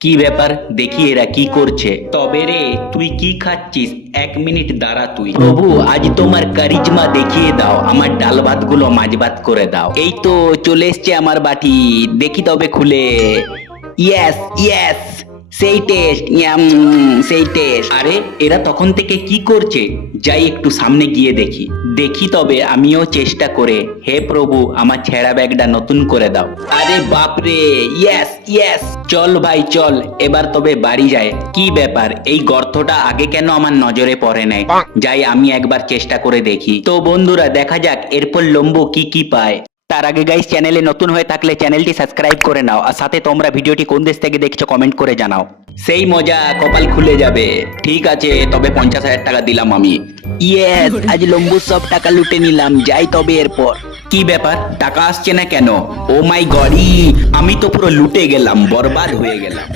কি ব্যাপার দেখি এরা কি করছে। তবে রে তুই কি খাচ্ছিস? 1 মিনিট দাঁড়া তুই। প্রভু আজ তোমার কারিজমা দেখিয়ে দাও, আমার ডাল ভাত গুলো মাছ ভাত করে দাও। এই তো চলে এসছে আমার বাটি, দেখি তবে খুলে। ইয়েস ইয়েস, সেই টেস্ট, সেই টেস্ট। আরে এরা তখন থেকে কি করছে? যাই একটু সামনে গিয়ে দেখি। দেখি তবে আমিও চেষ্টা করে। হে প্রভু আমার ছেঁড়া ব্যাগটা নতুন করে দাও। আরে বাপরে, ইয়েস ইয়েস। চল ভাই চল, এবার তবে বাড়ি যায়। কি ব্যাপার, এই গর্তটা আগে কেন আমার নজরে পড়ে নাই? যাই আমি একবার চেষ্টা করে দেখি। তো বন্ধুরা দেখা যাক এরপর লম্বু কি কি পায়। তার আগে গাইস চ্যানেলে নতুন হয়ে থাকলে চ্যানেলটি সাবস্ক্রাইব করে নাও, আর সাথে তোমরা ভিডিওটি কোন দেশ থেকে দেখছো কমেন্ট করে জানাও। সেই মজা, কপাল খুলে যাবে। ঠিক আছে তবে 50,000 টাকা দিলাম আমি। ইয়েস, আজ লম্বুর সব টাকা লুটে নিলাম। যাই তবে এরপর। কি ব্যাপার, টাকা আসছে না কেন? ও মাই গড, আমি তো পুরো লুটে গেলাম, বরবাদ হয়ে গেলাম।